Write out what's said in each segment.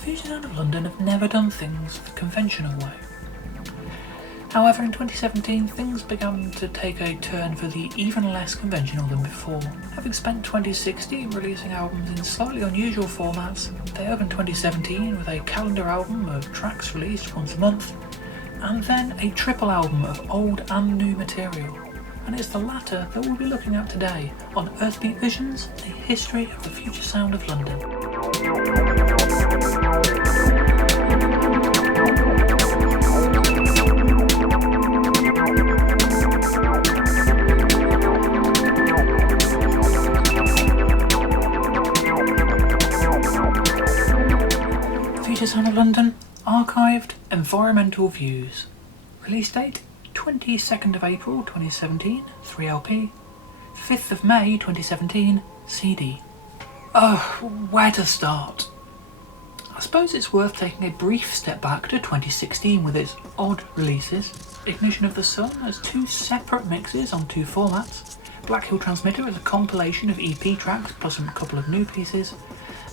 Future Sound of London have never done things the conventional way. However, in 2017 things began to take a turn for the even less conventional than before. Having spent 2016 releasing albums in slightly unusual formats, they opened 2017 with a calendar album of tracks released once a month, and then a triple album of old and new material. And it's the latter that we'll be looking at today on Earthbeat Visions, a history of the future sound of London. Future Sound of London, archived environmental views. Release date 22nd of April 2017, 3LP. 5th of May 2017, CD. Where to start? I suppose it's worth taking a brief step back to 2016 with its odd releases. Ignition of the Sun as two separate mixes on two formats. Black Hill Transmitter as a compilation of EP tracks plus a couple of new pieces.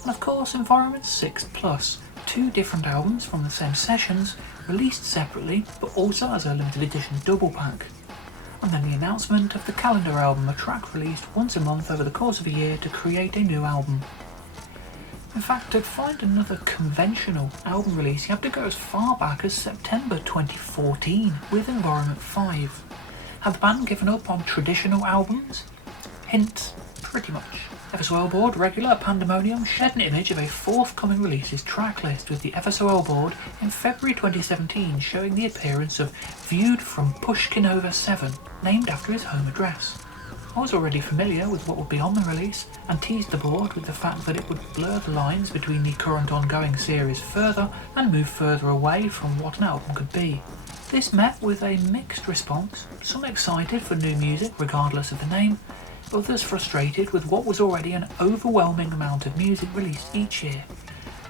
And of course Environment 6 Plus, two different albums from the same sessions, released separately but also as a limited edition double pack. And then the announcement of the calendar album, a track released once a month over the course of a year to create a new album. In fact, to find another conventional album release you have to go as far back as September 2014 with Environment 5. Had the band given up on traditional albums? Hint, pretty much. FSOL board regular Pandemonium shared an image of a forthcoming releases track list with the FSOL board in February 2017 showing the appearance of Viewed from Pushkinova 7, named after his home address. I was already familiar with what would be on the release and teased the board with the fact that it would blur the lines between the current ongoing series further and move further away from what an album could be. This met with a mixed response, some excited for new music regardless of the name, others frustrated with what was already an overwhelming amount of music released each year.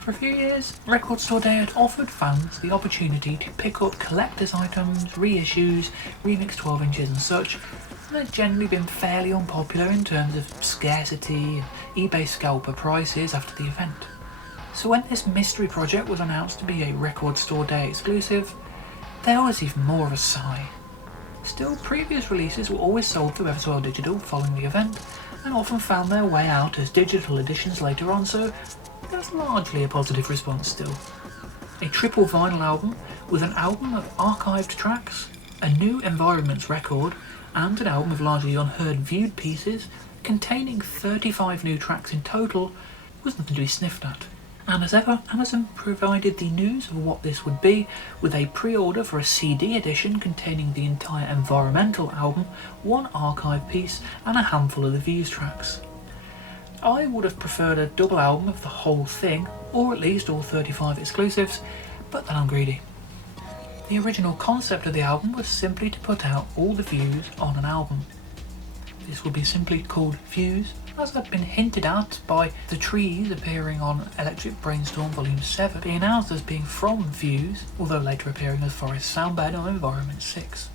For a few years, Record Store Day had offered fans the opportunity to pick up collector's items, reissues, remixed 12 inches and such, and had generally been fairly unpopular in terms of scarcity and eBay scalper prices after the event. So when this mystery project was announced to be a Record Store Day exclusive, there was even more of a sigh. Still, previous releases were always sold through FSOL Digital following the event, and often found their way out as digital editions later on, so there was largely a positive response still. A triple vinyl album with an album of archived tracks, a new Environments record, and an album of largely unheard viewed pieces containing 35 new tracks in total was nothing to be sniffed at. And as ever, Amazon provided the news of what this would be with a pre-order for a CD edition containing the entire Environmental album, one archive piece and a handful of the Views tracks. I would have preferred a double album of the whole thing, or at least all 35 exclusives, but then I'm greedy. The original concept of the album was simply to put out all the Views on an album. This would be simply called Views, as had been hinted at by the trees appearing on Electric Brainstorm Volume 7, being announced as being from Views, although later appearing as Forest Soundbed on Environment 6.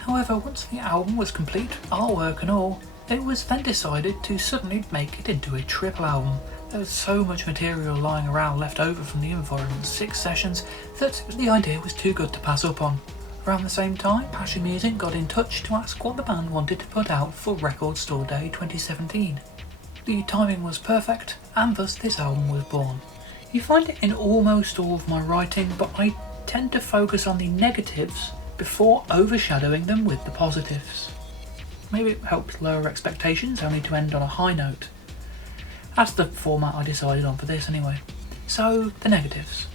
However, once the album was complete, artwork and all, it was then decided to suddenly make it into a triple album. There was so much material lying around left over from the Environment 6 sessions that the idea was too good to pass up on. Around the same time, Passion Music got in touch to ask what the band wanted to put out for Record Store Day 2017. The timing was perfect, and thus this album was born. You find it in almost all of my writing, but I tend to focus on the negatives before overshadowing them with the positives. Maybe it helps lower expectations, only to end on a high note. That's the format I decided on for this anyway. So, the negatives.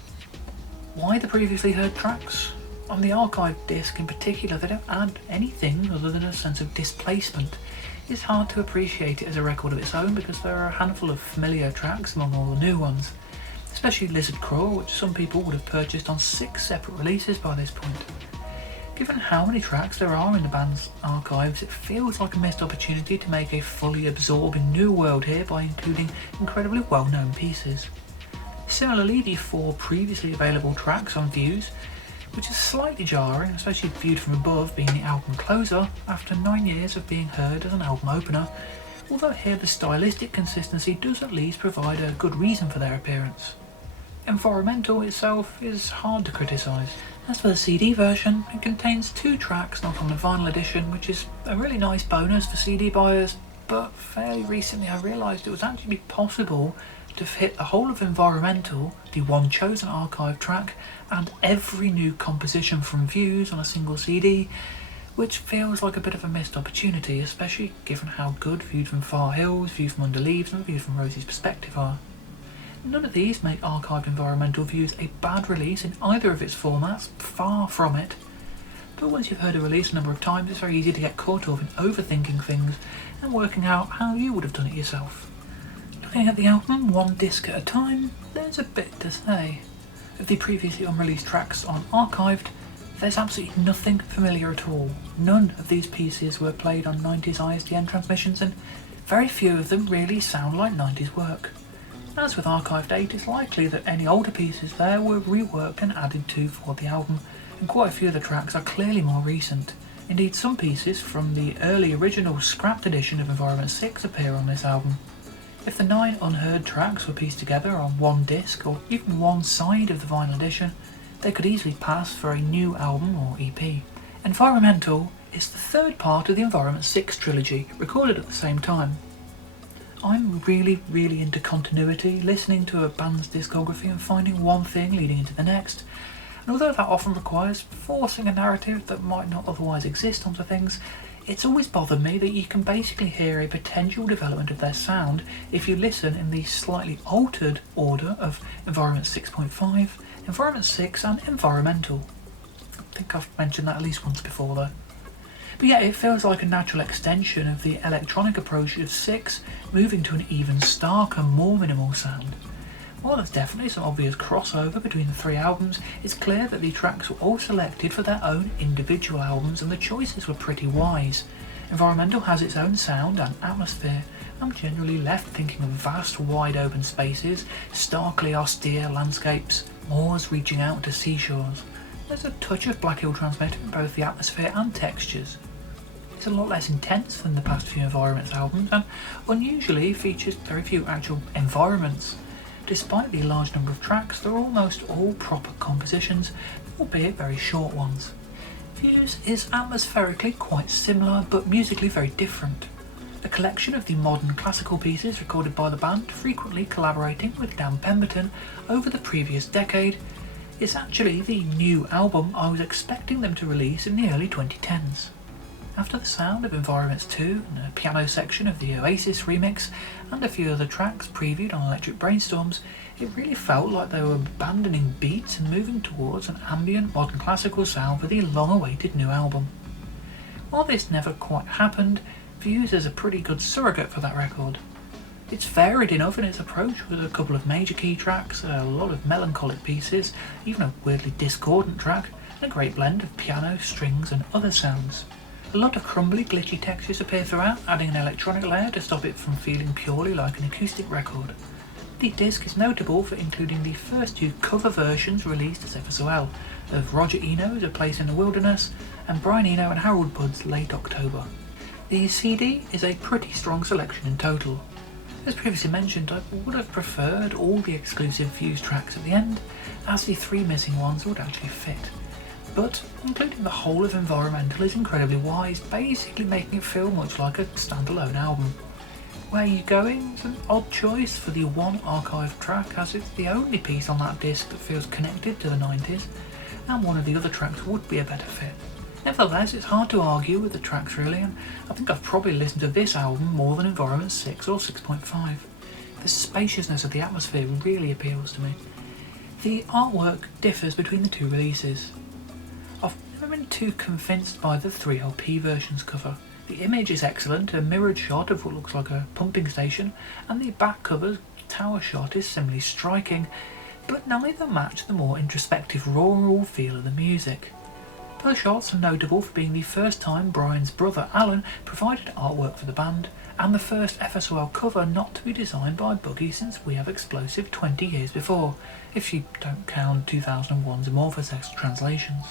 Why the previously heard tracks? On the archive disc in particular, they don't add anything other than a sense of displacement. It's hard to appreciate it as a record of its own because there are a handful of familiar tracks among all the new ones, especially Lizard Crawl, which some people would have purchased on 6 separate releases by this point. Given how many tracks there are in the band's archives, it feels like a missed opportunity to make a fully absorbing new world here by including incredibly well-known pieces. Similarly, the 4 previously available tracks on Views, which is slightly jarring, especially viewed from above being the album closer after 9 years of being heard as an album opener, although here the stylistic consistency does at least provide a good reason for their appearance. Environmental itself is hard to criticise. As for the CD version, it contains 2 tracks not on the vinyl edition, which is a really nice bonus for CD buyers, but fairly recently I realised it was actually possible to fit the whole of Environmental, the one chosen archive track, and every new composition from Views on a single CD, which feels like a bit of a missed opportunity, especially given how good Viewed from Far Hills, Viewed from Under Leaves and Viewed from Rosie's Perspective are. None of these make archived Environmental Views a bad release in either of its formats, far from it. But once you've heard a release a number of times, it's very easy to get caught up in overthinking things and working out how you would have done it yourself. Looking at the album one disc at a time, there's a bit to say. Of the previously unreleased tracks on Archived, there's absolutely nothing familiar at all. None of these pieces were played on 90s ISDN transmissions, and very few of them really sound like 90s work. As with Archived 8, it's likely that any older pieces there were reworked and added to for the album, and quite a few of the tracks are clearly more recent. Indeed, some pieces from the early original scrapped edition of Environment 6 appear on this album. If the 9 unheard tracks were pieced together on one disc, or even one side of the vinyl edition, they could easily pass for a new album or EP. Environmental is the 3rd part of the Environment 6 trilogy, recorded at the same time. I'm really into continuity, listening to a band's discography and finding one thing leading into the next. And although that often requires forcing a narrative that might not otherwise exist onto things, it's always bothered me that you can basically hear a potential development of their sound if you listen in the slightly altered order of Environment 6.5, Environment 6 and Environmental. I think I've mentioned that at least once before though. But yeah, it feels like a natural extension of the electronic approach of 6, moving to an even starker, more minimal sound. While there's definitely some obvious crossover between the 3 albums, it's clear that the tracks were all selected for their own individual albums and the choices were pretty wise. Environmental has its own sound and atmosphere. I'm generally left thinking of vast, wide open spaces, starkly austere landscapes, moors reaching out to seashores. There's a touch of Black Hill Transmitter in both the atmosphere and textures. It's a lot less intense than the past few Environments albums and unusually features very few actual environments. Despite the large number of tracks, they're almost all proper compositions, albeit very short ones. Views is atmospherically quite similar, but musically very different. A collection of the modern classical pieces recorded by the band, frequently collaborating with Dan Pemberton over the previous decade, is actually the new album I was expecting them to release in the early 2010s. After the sound of Environments 2 and a piano section of the Oasis remix and a few other tracks previewed on Electric Brainstorms, it really felt like they were abandoning beats and moving towards an ambient modern classical sound for the long-awaited new album. While this never quite happened, Views is a pretty good surrogate for that record. It's varied enough in its approach with a couple of major key tracks, a lot of melancholic pieces, even a weirdly discordant track, and a great blend of piano, strings and other sounds. A lot of crumbly, glitchy textures appear throughout, adding an electronic layer to stop it from feeling purely like an acoustic record. The disc is notable for including the first 2 cover versions released as FSOL, of Roger Eno's A Place in the Wilderness and Brian Eno and Harold Budd's Late October. The CD is a pretty strong selection in total. As previously mentioned, I would have preferred all the exclusive Views tracks at the end, as the 3 missing ones would actually fit. But including the whole of Environmental is incredibly wise, basically making it feel much like a standalone album. Where You Going is an odd choice for the one archive track, as it's the only piece on that disc that feels connected to the 90s, and one of the other tracks would be a better fit. Nevertheless, it's hard to argue with the tracks really, and I think I've probably listened to this album more than Environment 6 or 6.5. The spaciousness of the atmosphere really appeals to me. The artwork differs between the 2 releases. I've never been too convinced by the 3LP version's cover. The image is excellent, a mirrored shot of what looks like a pumping station, and the back cover's tower shot is similarly striking, but neither match the more introspective rural feel of the music. Both shots are notable for being the first time Brian's brother Alan provided artwork for the band, and the first FSOL cover not to be designed by Buggy since We Have Explosive 20 years before, if you don't count 2001's Amorphous translations.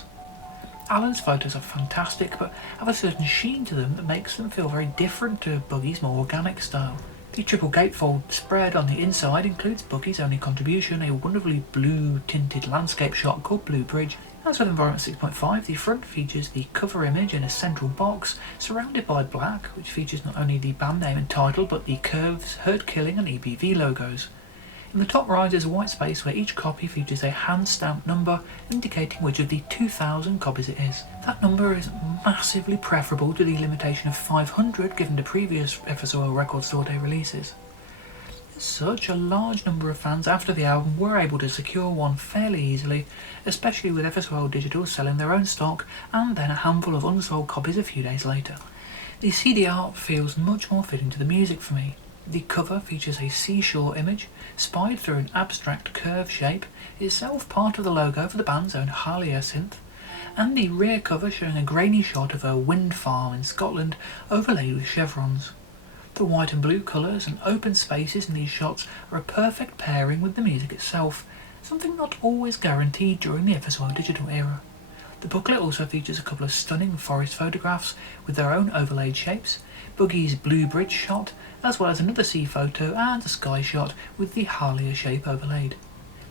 Alan's photos are fantastic, but have a certain sheen to them that makes them feel very different to Buggy's more organic style. The triple gatefold spread on the inside includes Bucky's only contribution, a wonderfully blue-tinted landscape shot called Blue Bridge. As with Environment 6.5, the front features the cover image in a central box surrounded by black, which features not only the band name and title but the Curves, Herd Killing and EBV logos. In the top right is a white space where each copy features a hand-stamped number indicating which of the 2,000 copies it is. That number is massively preferable to the limitation of 500 given to previous FSOL Record Store Day releases. As such, a large number of fans after the album were able to secure one fairly easily, especially with FSOL Digital selling their own stock and then a handful of unsold copies a few days later. The CD art feels much more fitting to the music for me. The cover features a seashore image, spied through an abstract curve shape, itself part of the logo for the band's own Halia synth, and the rear cover showing a grainy shot of a wind farm in Scotland overlaid with chevrons. The white and blue colours and open spaces in these shots are a perfect pairing with the music itself, something not always guaranteed during the FSOL Digital era. The booklet also features a couple of stunning forest photographs with their own overlaid shapes, Boogie's Blue Bridge shot, as well as another sea photo and a sky shot with the Halia shape overlaid.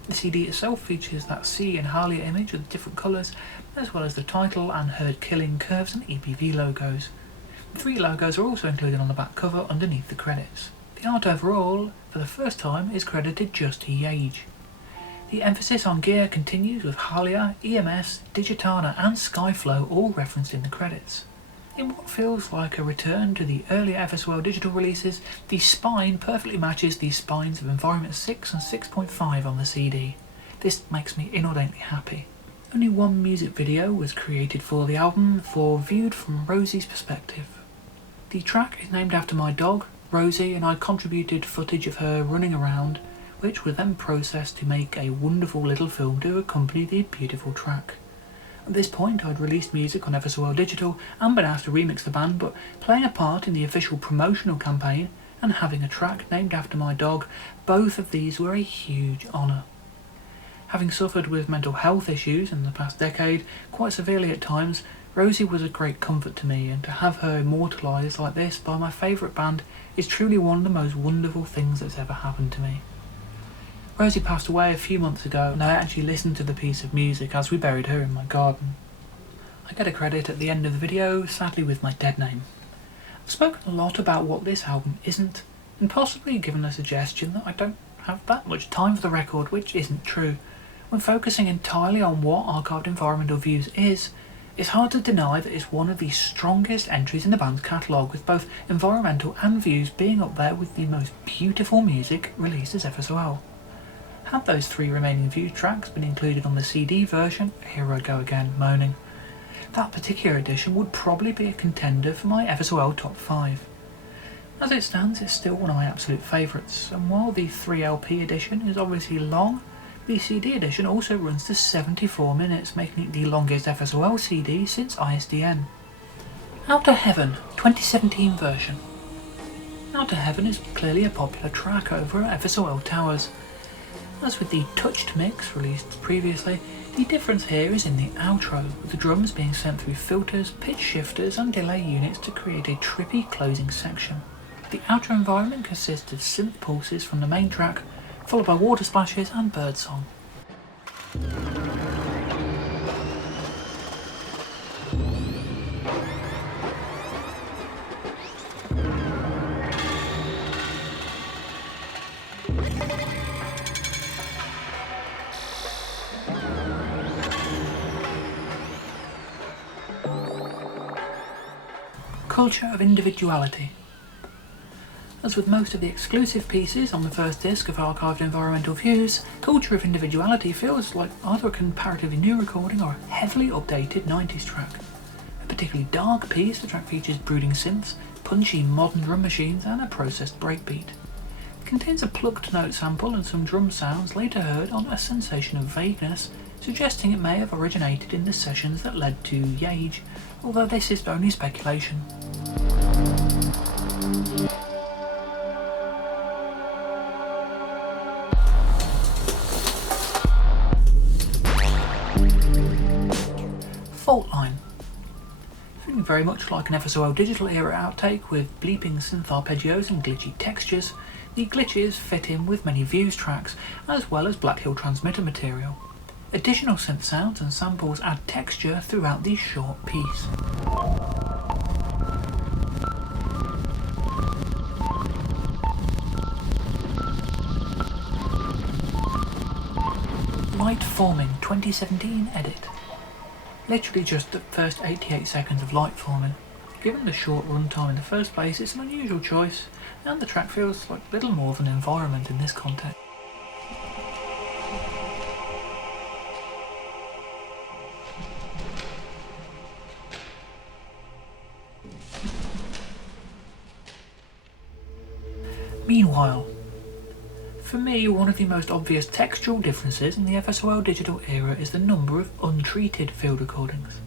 The CD itself features that sea and Halia image with different colours, as well as the title and Herd Killing curves and EBV logos. The 3 logos are also included on the back cover underneath the credits. The art overall, for the first time, is credited just to Yage. The emphasis on gear continues with Halia, EMS, Digitana and Skyflow all referenced in the credits. In what feels like a return to the earlier FSOL Digital releases, the spine perfectly matches the spines of Environment 6 and 6.5 on the CD. This makes me inordinately happy. Only one music video was created for the album, viewed from Rosie's perspective. The track is named after my dog, Rosie, and I contributed footage of her running around, which was then processed to make a wonderful little film to accompany the beautiful track. At this point I'd released music on FSOL Digital and been asked to remix the band, but playing a part in the official promotional campaign and having a track named after my dog, both of these were a huge honour. Having suffered with mental health issues in the past decade, quite severely at times, Rosie was a great comfort to me, and to have her immortalised like this by my favourite band is truly one of the most wonderful things that's ever happened to me. Rosie passed away a few months ago, and I actually listened to the piece of music as we buried her in my garden. I get a credit at the end of the video, sadly with my dead name. I've spoken a lot about what this album isn't, and possibly given a suggestion that I don't have that much time for the record, which isn't true. When focusing entirely on what Archived Environmental Views is, it's hard to deny that it's one of the strongest entries in the band's catalogue, with both Environmental and Views being up there with the most beautiful music released as FSOL. Had those 3 remaining Views tracks been included on the CD version, here I go again, moaning, that particular edition would probably be a contender for my FSOL top 5. As it stands, it's still one of my absolute favourites, and while the 3LP edition is obviously long, the CD edition also runs to 74 minutes, making it the longest FSOL CD since ISDN. Out to Heaven, 2017 version. Out to Heaven is clearly a popular track over at FSOL Towers. As with the Touched mix released previously, the difference here is in the outro, with the drums being sent through filters, pitch shifters and delay units to create a trippy closing section. The outro environment consists of synth pulses from the main track, followed by water splashes and birdsong. Culture of Individuality. As with most of the exclusive pieces on the first disc of Archived Environmental Views, Culture of Individuality feels like either a comparatively new recording or a heavily updated 90s track. A particularly dark piece, the track features brooding synths, punchy modern drum machines and a processed breakbeat. It contains a plucked note sample and some drum sounds later heard on A Sensation of Vagueness, suggesting it may have originated in the sessions that led to Yage, although this is only speculation. Fault Line. Sounding very much like an FSOL digital era outtake with bleeping synth arpeggios and glitchy textures, the glitches fit in with many Views tracks as well as Black Hill Transmitter material. Additional synth sounds and samples add texture throughout the short piece. Light Forming 2017 edit. Literally just the first 88 seconds of light forming. Given the short runtime in the first place, it's an unusual choice, and the track feels like little more than an environment in this context. Meanwhile, for me, one of the most obvious textual differences in the FSOL digital era is the number of untreated field recordings.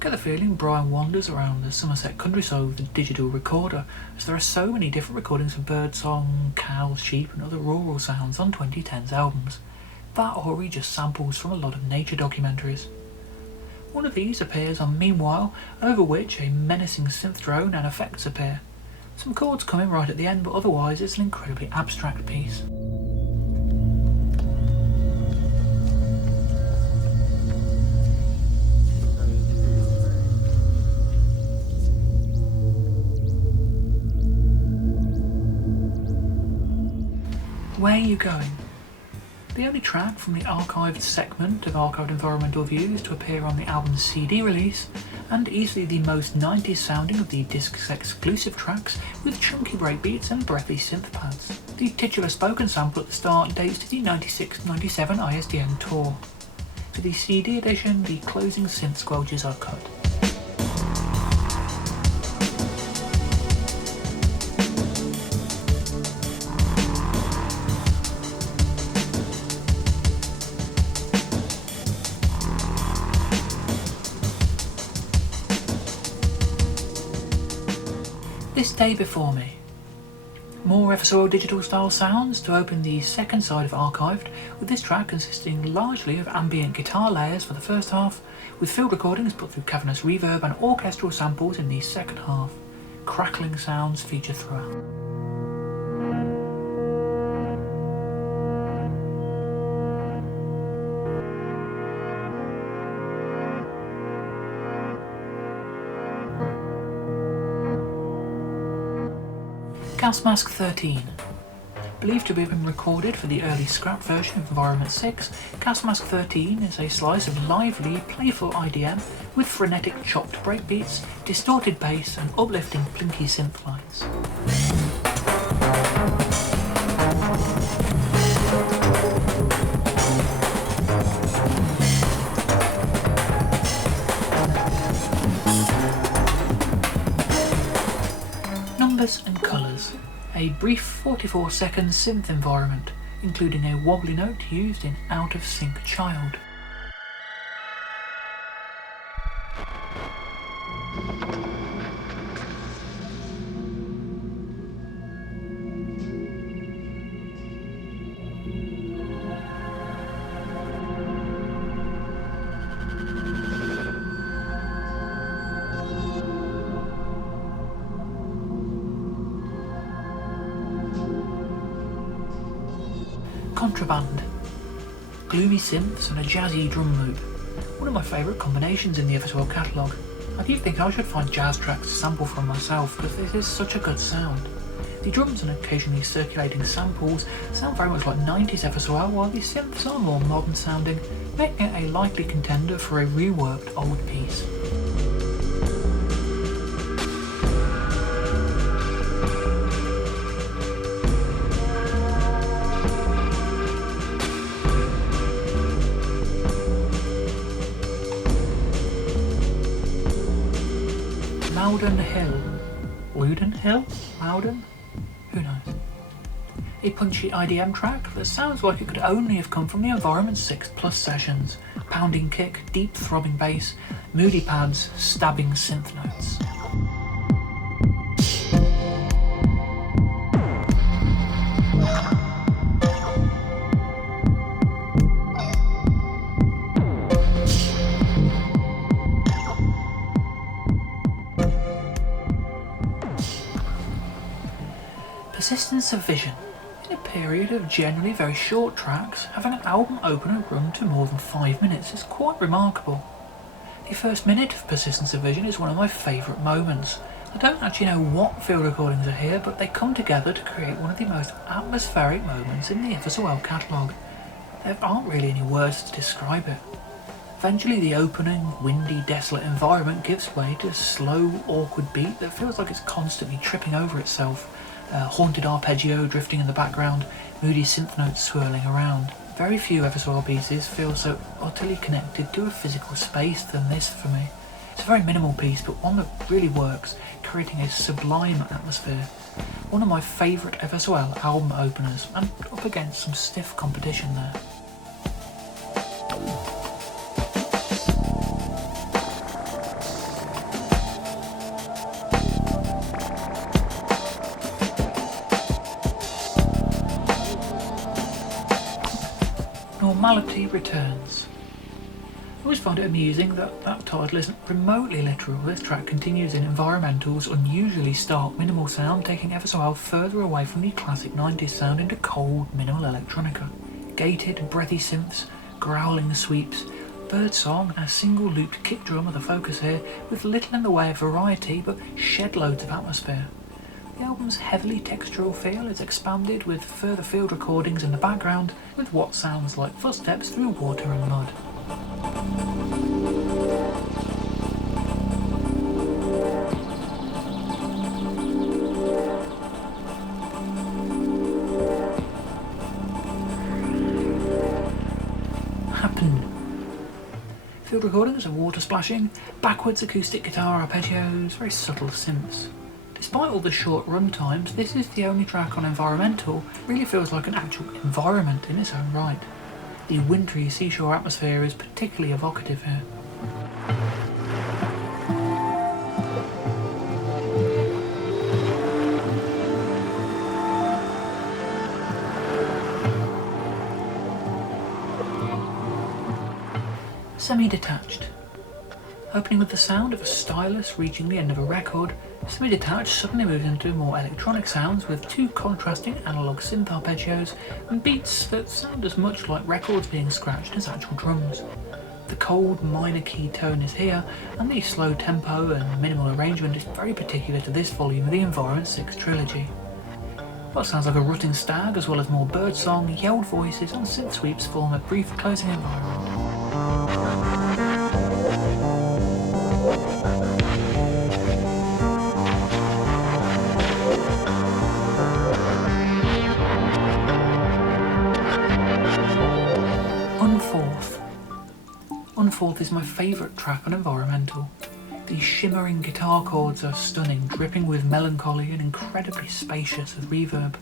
I get the feeling Brian wanders around the Somerset countryside with a digital recorder, as there are so many different recordings of birdsong, cows, sheep and other rural sounds on 2010's albums. That or he just samples from a lot of nature documentaries. One of these appears on Meanwhile, over which a menacing synth drone and effects appear. Some chords come in right at the end, but otherwise it's an incredibly abstract piece. Where Are You Going? The only track from the archived segment of Archived Environmental Views to appear on the album's CD release, and easily the most 90s sounding of the disc's exclusive tracks with chunky breakbeats and breathy synth pads. The titular spoken sample at the start dates to the 96-97 ISDN tour. For the CD edition, the closing synth squelches are cut. This Day Before Me. More FSOL digital style sounds to open the second side of Archived, with this track consisting largely of ambient guitar layers for the first half, with field recordings put through cavernous reverb and orchestral samples in the second half. Crackling sounds feature throughout. Gas Mask 13. Believed to have been recorded for the early scrap version of Environment 6, Gas Mask 13 is a slice of lively, playful IDM with frenetic chopped breakbeats, distorted bass and uplifting plinky synth lines. Numbers and Colours. A brief 44-second synth environment, including a wobbly note used in Out of Sync Child. Contraband. Gloomy synths and a jazzy drum loop. One of my favourite combinations in the FSOL catalogue. I do think I should find jazz tracks to sample from myself because this is such a good sound. The drums and occasionally circulating samples sound very much like 90s FSOL, while the synths are more modern sounding, making it a likely contender for a reworked old piece. Loudon Hill. Loudon Hill? Loudon? Who knows? A punchy IDM track that sounds like it could only have come from the Environment 6 Plus sessions. Pounding kick, deep throbbing bass, moody pads, stabbing synth notes. Persistence of vision. In a period of generally very short tracks, having an album opener run to more than 5 minutes is quite remarkable. The first minute of Persistence of Vision is one of my favourite moments. I don't actually know what field recordings are here, but they come together to create one of the most atmospheric moments in the Ever So Well catalogue. There aren't really any words to describe it. Eventually the opening, windy, desolate environment gives way to a slow, awkward beat that feels like it's constantly tripping over itself. Haunted arpeggio drifting in the background, moody synth notes swirling around. Very few Ever So Well pieces feel so utterly connected to a physical space than this for me. It's a very minimal piece, but one that really works, creating a sublime atmosphere. One of my favourite Ever So Well album openers, and up against some stiff competition there. Normality returns. I always find it amusing that that title isn't remotely literal. This track continues in Environmental's unusually stark minimal sound, taking Ever So Well further away from the classic 90s sound into cold, minimal electronica. Gated, breathy synths, growling sweeps, birdsong and a single looped kick drum are the focus here, with little in the way of variety but shed loads of atmosphere. The album's heavily textural feel is expanded with further field recordings in the background, with what sounds like footsteps through water and mud. Happen. Field recordings of water splashing, backwards acoustic guitar arpeggios, very subtle synths. Despite all the short run times, this is the only track on Environmental that really feels like an actual environment in its own right. The wintry seashore atmosphere is particularly evocative here. Semi-detached. Opening with the sound of a stylus reaching the end of a record, Semi-detached suddenly moves into more electronic sounds with two contrasting analog synth arpeggios and beats that sound as much like records being scratched as actual drums. The cold minor key tone is here, and the slow tempo and minimal arrangement is very particular to this volume of the Environment 6 trilogy. What sounds like a rutting stag, as well as more birdsong, yelled voices and synth sweeps form a brief closing environment. Unfourth is my favourite track on Environmental. The shimmering guitar chords are stunning, dripping with melancholy and incredibly spacious with reverb.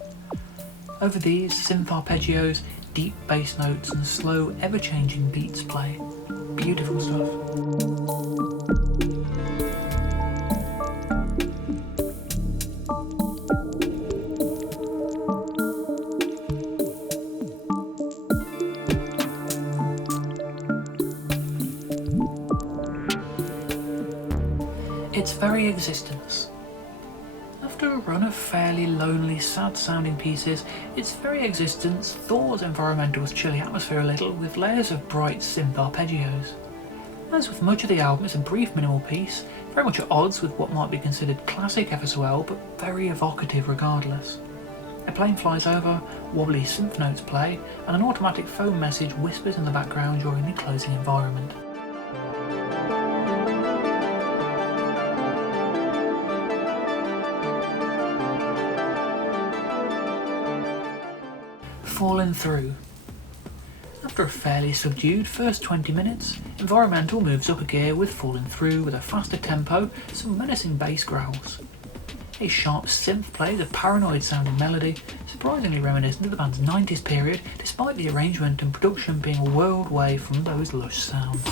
Over these, synth arpeggios, deep bass notes and slow, ever-changing beats play. Beautiful stuff. Its very existence. After a run of fairly lonely, sad-sounding pieces, its very existence thaws Environmental's chilly atmosphere a little with layers of bright synth arpeggios. As with much of the album, it's a brief minimal piece, very much at odds with what might be considered classic Ever So Well, but very evocative regardless. A plane flies over, wobbly synth notes play, and an automatic phone message whispers in the background during the closing environment. Fallen Through. After a fairly subdued first 20 minutes, Environmental moves up a gear with Fallen Through with a faster tempo, some menacing bass growls. A sharp synth plays a paranoid sounding melody, surprisingly reminiscent of the band's 90s period, despite the arrangement and production being a world away from those lush sounds.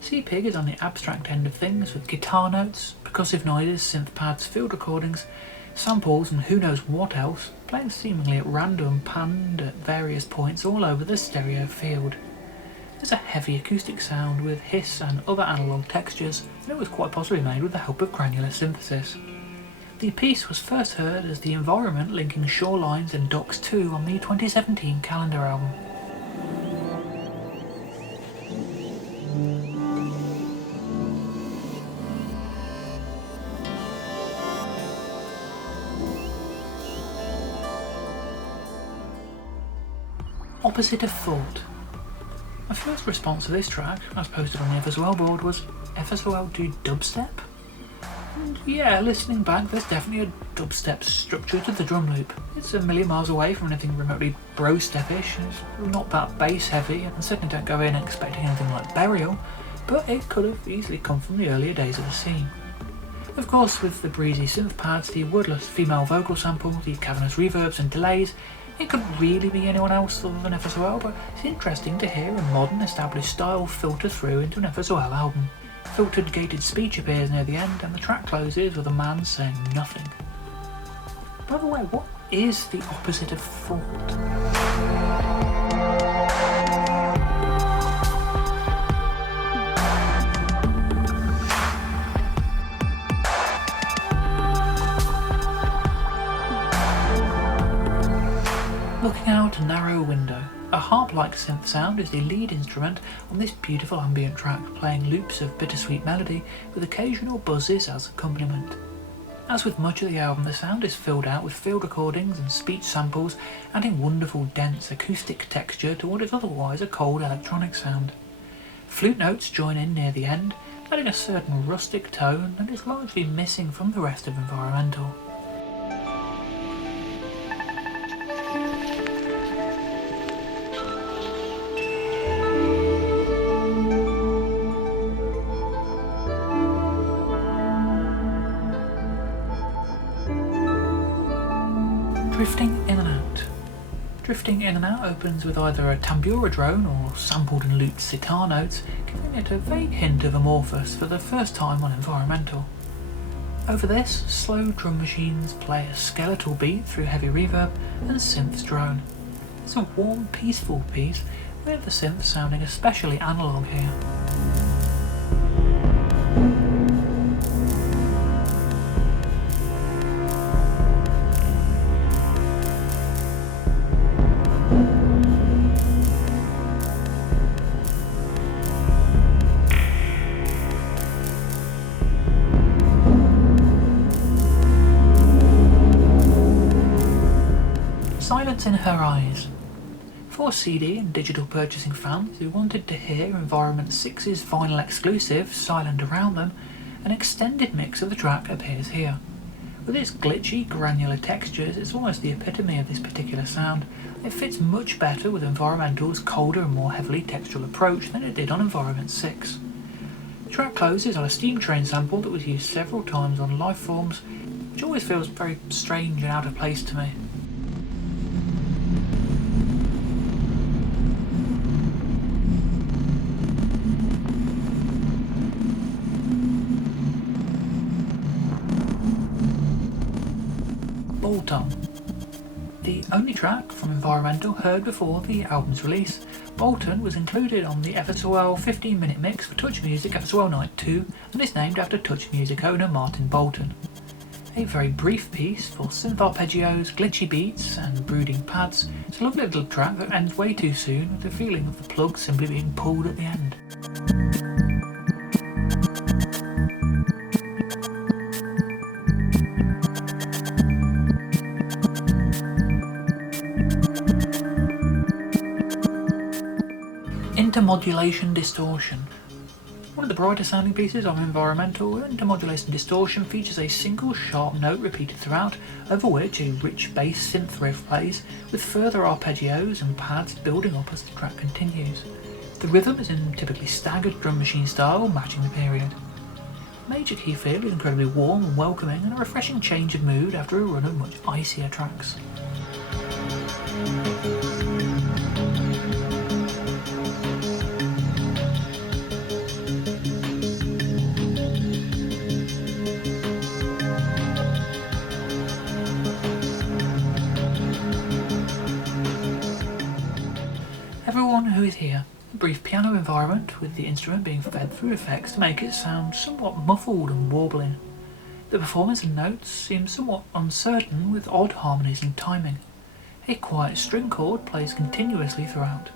Sea-Pig is on the abstract end of things with guitar notes, percussive noises, synth pads, field recordings, Samples and who knows what else, playing seemingly at random, panned at various points all over the stereo field. There's a heavy acoustic sound with hiss and other analogue textures, and it was quite possibly made with the help of granular synthesis. The piece was first heard as the environment linking shorelines and docks 2 on the 2017 Calendar album. Opposite of Thought. My first response to this track, as posted on the FSOL board, was FSOL do dubstep? And yeah, listening back, there's definitely a dubstep structure to the drum loop. It's a million miles away from anything remotely bro-step-ish, it's not that bass heavy, and certainly don't go in expecting anything like Burial, but it could have easily come from the earlier days of the scene. Of course, with the breezy synth pads, the wordless female vocal sample, the cavernous reverbs and delays, it could really be anyone else other than FSOL, but it's interesting to hear a modern established style filter through into an FSOL album. Filtered gated speech appears near the end, and the track closes with a man saying nothing. By the way, what is the opposite of thought? Looking out a narrow window, a harp-like synth sound is the lead instrument on this beautiful ambient track, playing loops of bittersweet melody with occasional buzzes as accompaniment. As with much of the album, the sound is filled out with field recordings and speech samples, adding wonderful dense acoustic texture to what is otherwise a cold electronic sound. Flute notes join in near the end, adding a certain rustic tone that is largely missing from the rest of Environmental. Drifting in and out. Drifting in and out opens with either a tambura drone or sampled and looped sitar notes, giving it a vague hint of Amorphous for the first time on Environmental. Over this, slow drum machines play a skeletal beat through heavy reverb and synths drone. It's a warm, peaceful piece, with the synth sounding especially analogue here. Silence in Her Eyes. For CD and digital purchasing fans who wanted to hear Environment 6's vinyl exclusive, Silent Around Them, an extended mix of the track appears here. With its glitchy, granular textures, it's almost the epitome of this particular sound. It fits much better with Environmental's colder and more heavily textural approach than it did on Environment 6. The track closes on a steam train sample that was used several times on Lifeforms, which always feels very strange and out of place to me. Bolton. The only track from Environmental heard before the album's release, Bolton was included on the FSOL 15-minute mix for Touch Music FSOL Night 2 and is named after Touch Music owner Martin Bolton. A very brief piece for synth arpeggios, glitchy beats and brooding pads, it's a lovely little track that ends way too soon with the feeling of the plug simply being pulled at the end. Intermodulation Distortion. One of the brighter sounding pieces of Environmental, Intermodulation Distortion features a single sharp note repeated throughout, over which a rich bass synth riff plays, with further arpeggios and pads building up as the track continues. The rhythm is in typically staggered drum machine style, matching the period. Major key feel is incredibly warm and welcoming, and a refreshing change of mood after a run of much icier tracks. A brief piano environment, with the instrument being fed through effects to make it sound somewhat muffled and warbling. The performance and notes seem somewhat uncertain, with odd harmonies and timing. A quiet string chord plays continuously throughout.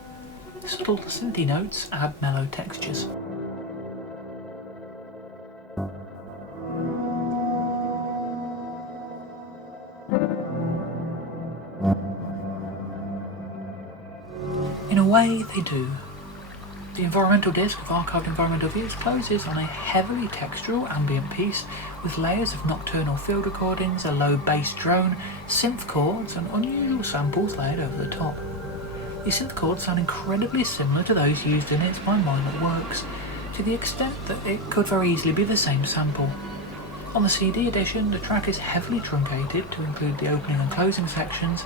Subtle synthy notes add mellow textures. In a way, they do. The environmental disc of archived environmental views closes on a heavily textural ambient piece with layers of nocturnal field recordings, a low bass drone, synth chords and unusual samples layered over the top. The synth chords sound incredibly similar to those used in It's My Mind That Works, to the extent that it could very easily be the same sample. On the CD edition, the track is heavily truncated to include the opening and closing sections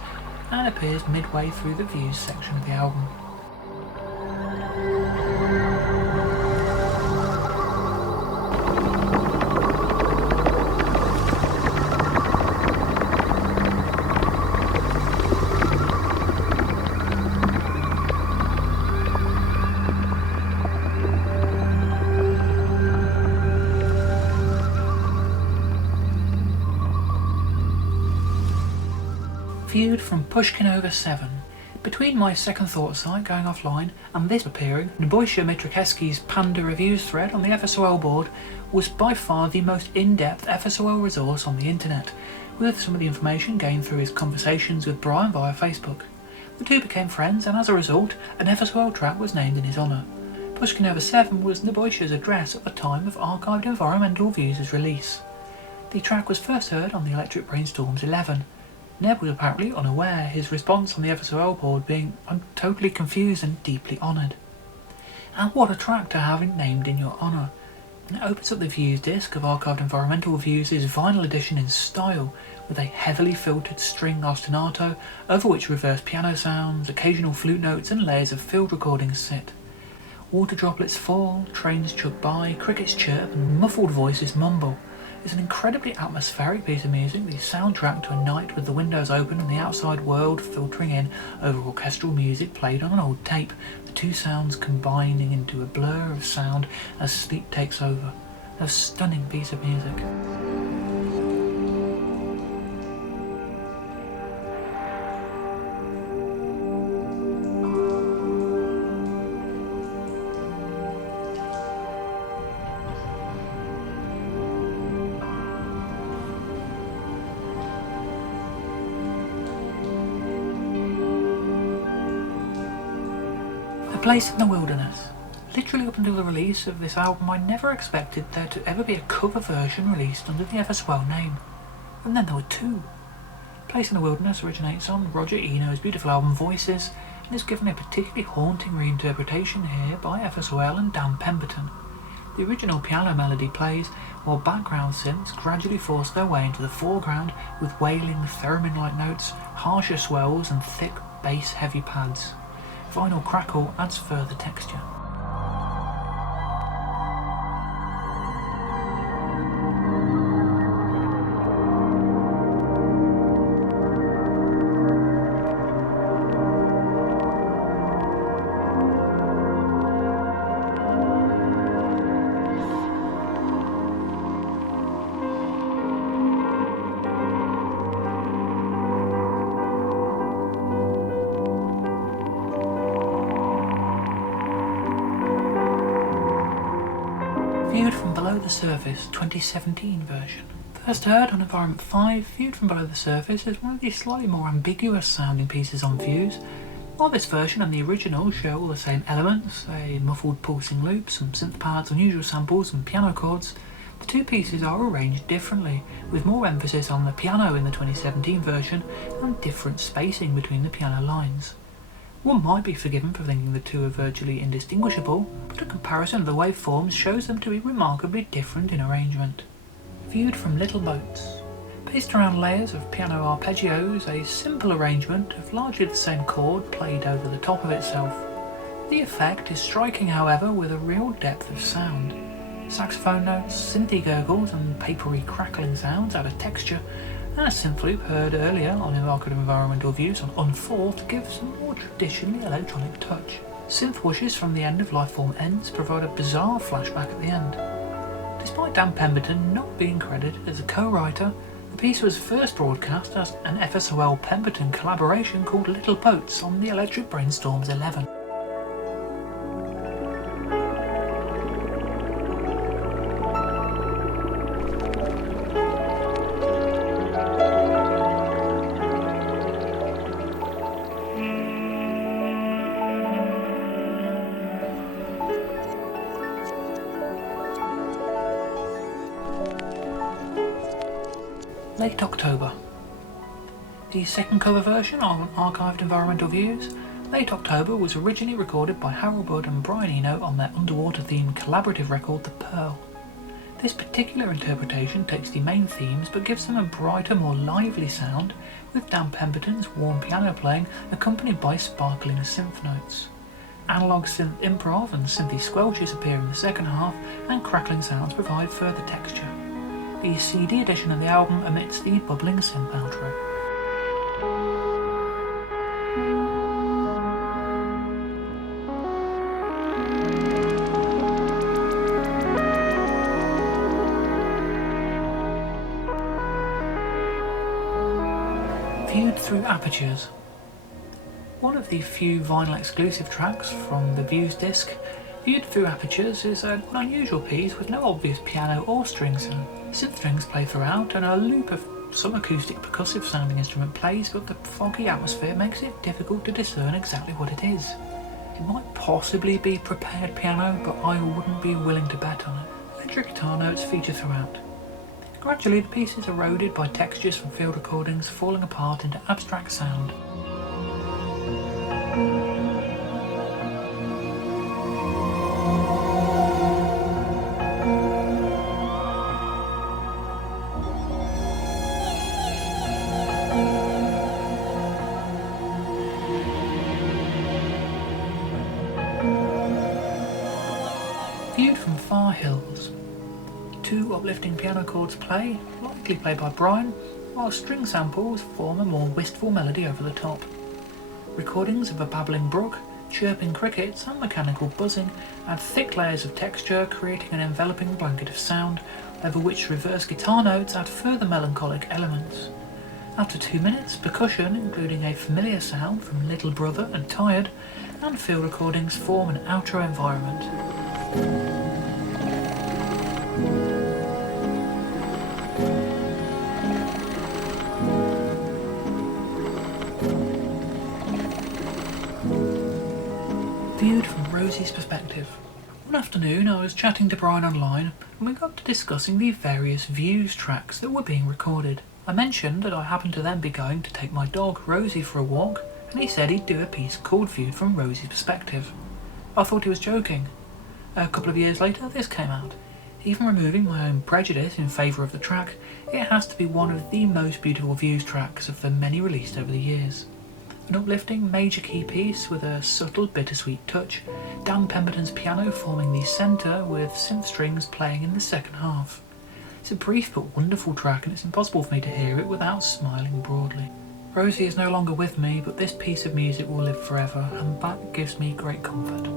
and appears midway through the Views section of the album. Viewed from Pushkin over 7. Between my second thought site going offline and this appearing, Nebojsa Mitrokesky's Panda Reviews thread on the FSOL board was by far the most in-depth FSOL resource on the internet, with some of the information gained through his conversations with Brian via Facebook. The two became friends, and as a result, an FSOL track was named in his honour. Pushkin over 7 was Nebojsa's address at the time of archived Environmental Views' release. The track was first heard on the Electric Brainstorms 11. Neb was apparently unaware, his response on the FSOL board being, "I'm totally confused and deeply honoured." And what a track to have it named in your honour. It opens up the Views disc of archived Environmental Views' vinyl edition in style, with a heavily filtered string ostinato, over which reverse piano sounds, occasional flute notes and layers of field recordings sit. Water droplets fall, trains chug by, crickets chirp and muffled voices mumble. It's an incredibly atmospheric piece of music, the soundtrack to a night with the windows open and the outside world filtering in over orchestral music played on an old tape, the two sounds combining into a blur of sound as sleep takes over. A stunning piece of music. A Place in the Wilderness. Literally up until the release of this album, I never expected there to ever be a cover version released under the FSOL name. And then there were two. Place in the Wilderness originates on Roger Eno's beautiful album Voices, and is given a particularly haunting reinterpretation here by FSOL and Dan Pemberton. The original piano melody plays, while background synths gradually force their way into the foreground with wailing theremin-like notes, harsher swells and thick bass-heavy pads. Vinyl crackle adds further texture. Viewed from Below the Surface 2017 version. First heard on Environment 5, Viewed from Below the Surface is one of the slightly more ambiguous sounding pieces on Views. While this version and the original share all the same elements, a muffled pulsing loop, some synth pads, unusual samples and piano chords, the two pieces are arranged differently, with more emphasis on the piano in the 2017 version and different spacing between the piano lines. One might be forgiven for thinking the two are virtually indistinguishable, but a comparison of the waveforms shows them to be remarkably different in arrangement. Viewed from Little Boats. Based around layers of piano arpeggios, a simple arrangement of largely the same chord played over the top of itself. The effect is striking, however, with a real depth of sound. Saxophone notes, synthy gurgles and papery crackling sounds add a texture, and a synth loop heard earlier on Archived Environmental Views on Unfourth gives a more traditionally electronic touch. Synth whooshes from the end of Lifeform Ends provide a bizarre flashback at the end. Despite Dan Pemberton not being credited as a co-writer, the piece was first broadcast as an FSOL Pemberton collaboration called Little Boats on the Electric Brainstorms 11. Late October. The second cover version of Archived Environmental Views, Late October was originally recorded by Harold Budd and Brian Eno on their underwater themed collaborative record The Pearl. This particular interpretation takes the main themes but gives them a brighter, more lively sound, with Dan Pemberton's warm piano playing accompanied by sparkling synth notes. Analog synth improv and synthy squelches appear in the second half, and crackling sounds provide further texture. The CD edition of the album omits the bubbling synth outro. Viewed through apertures. One of the few vinyl exclusive tracks from the Views disc, Viewed Through Apertures is an unusual piece with no obvious piano or string sound. Synth strings play throughout and a loop of some acoustic percussive sounding instrument plays, but the foggy atmosphere makes it difficult to discern exactly what it is. It might possibly be prepared piano, but I wouldn't be willing to bet on it. Electric guitar notes feature throughout. Gradually the piece is eroded by textures from field recordings falling apart into abstract sound. Viewed from far hills. Two uplifting piano chords play, likely played by Brian, while string samples form a more wistful melody over the top. Recordings of a babbling brook, chirping crickets and mechanical buzzing add thick layers of texture, creating an enveloping blanket of sound, over which reverse guitar notes add further melancholic elements. After 2 minutes, percussion, including a familiar sound from Little Brother and Tired, and field recordings form an outro environment. Viewed from Rosie's perspective. One afternoon I was chatting to Brian online and we got to discussing the various Views tracks that were being recorded. I mentioned that I happened to then be going to take my dog Rosie for a walk, and he said he'd do a piece called Viewed from Rosie's Perspective. I thought he was joking. A couple of years later this came out. Even removing my own prejudice in favour of the track, it has to be one of the most beautiful Views tracks of the many released over the years. An uplifting major key piece with a subtle bittersweet touch, Dan Pemberton's piano forming the centre with synth strings playing in the second half. It's a brief but wonderful track and it's impossible for me to hear it without smiling broadly. Rosie is no longer with me, but this piece of music will live forever, and that gives me great comfort.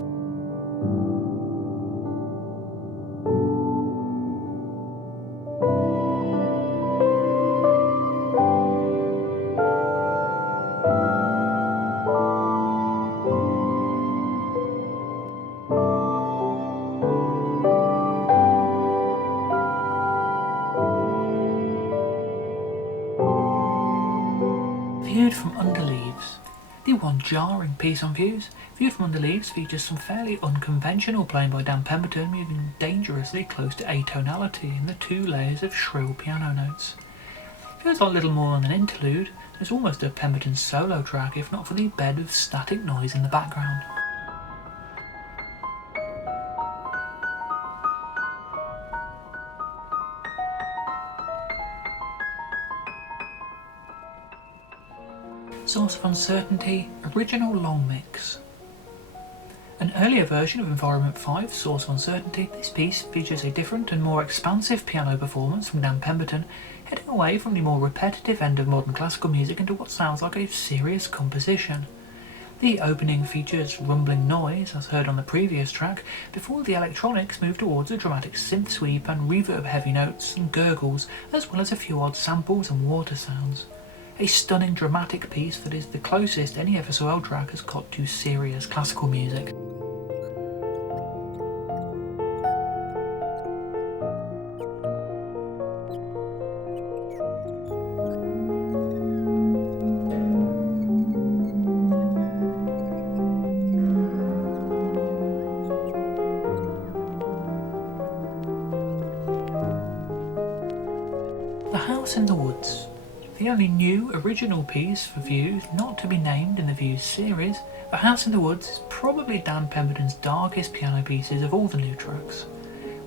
Viewed from Under Leaves. The one jarring piece on Views, Viewed from Under Leaves features some fairly unconventional playing by Dan Pemberton, moving dangerously close to atonality in the 2 layers of shrill piano notes. It feels like little more than an interlude. It's almost a Pemberton solo track, if not for the bed of static noise in the background. Source of Uncertainty, original long mix. An earlier version of Environment 5, Source of Uncertainty, this piece features a different and more expansive piano performance from Dan Pemberton, heading away from the more repetitive end of modern classical music into what sounds like a serious composition. The opening features rumbling noise, as heard on the previous track, before the electronics move towards a dramatic synth sweep and reverb heavy notes and gurgles, as well as a few odd samples and water sounds. A stunning dramatic piece that is the closest any FSOL track has got to serious classical music. The House in the Woods. The only new original piece for Views not to be named in the Views series, The House in the Woods is probably Dan Pemberton's darkest piano pieces of all the new tracks.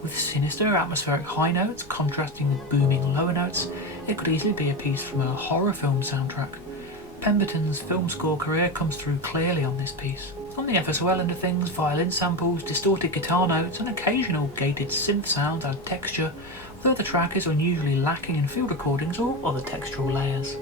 With sinister atmospheric high notes contrasting with booming lower notes, it could easily be a piece from a horror film soundtrack. Pemberton's film score career comes through clearly on this piece. On the FSOL end of things, violin samples, distorted guitar notes and occasional gated synth sounds add texture, although the track is unusually lacking in field recordings or other textural layers.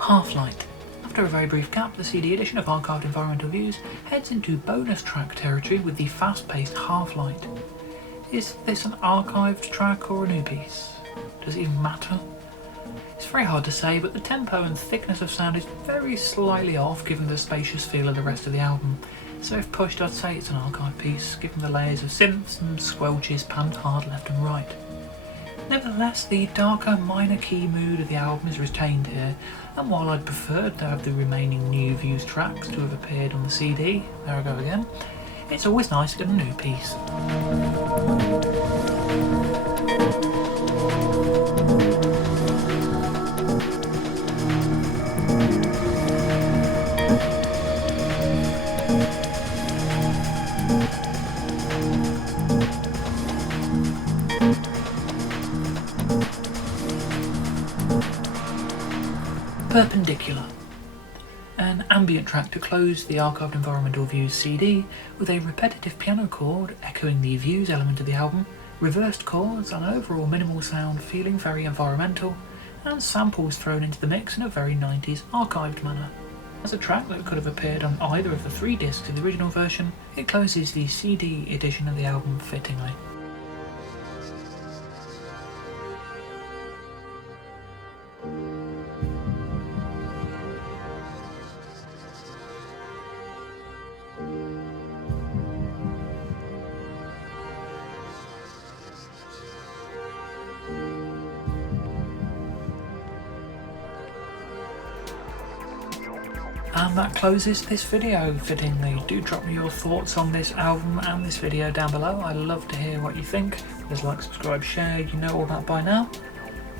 Half-Light. After a very brief gap, the CD edition of Archived Environmental Views heads into bonus track territory with the fast-paced Half-Light. Is this an archived track or a new piece? Does it even matter? It's very hard to say, but the tempo and thickness of sound is very slightly off given the spacious feel of the rest of the album. So if pushed, I'd say it's an archive piece, given the layers of synths and squelches panned hard left and right. Nevertheless, the darker minor key mood of the album is retained here, and while I'd preferred to have the remaining new Views tracks to have appeared on the CD, there I go again, it's always nice to get a new piece. Perpendicular. An ambient track to close the Archived Environmental Views CD with a repetitive piano chord echoing the Views element of the album, reversed chords and overall minimal sound feeling very environmental, and samples thrown into the mix in a very 90s archived manner. As a track that could have appeared on either of the 3 discs of the original version, it closes the CD edition of the album fittingly. And that closes this video fittingly. Do drop me your thoughts on this album and this video down below. I love to hear what you think. Please like, subscribe, share, you know all that by now.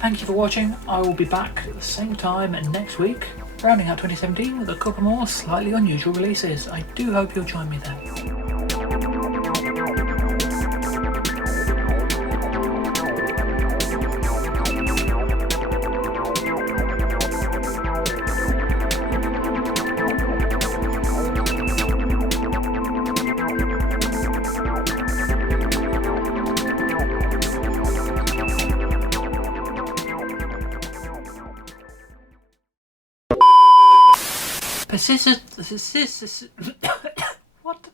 Thank you for watching. I will be back at the same time next week, rounding out 2017 with a couple more slightly unusual releases. I do hope you'll join me then. What?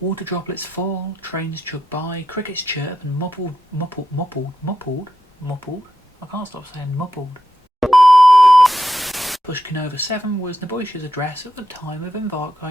Water droplets fall, trains chug by, crickets chirp and moppled. I can't stop saying moppled. Pushkin over 7 was Nebojsh's address at the time of embark.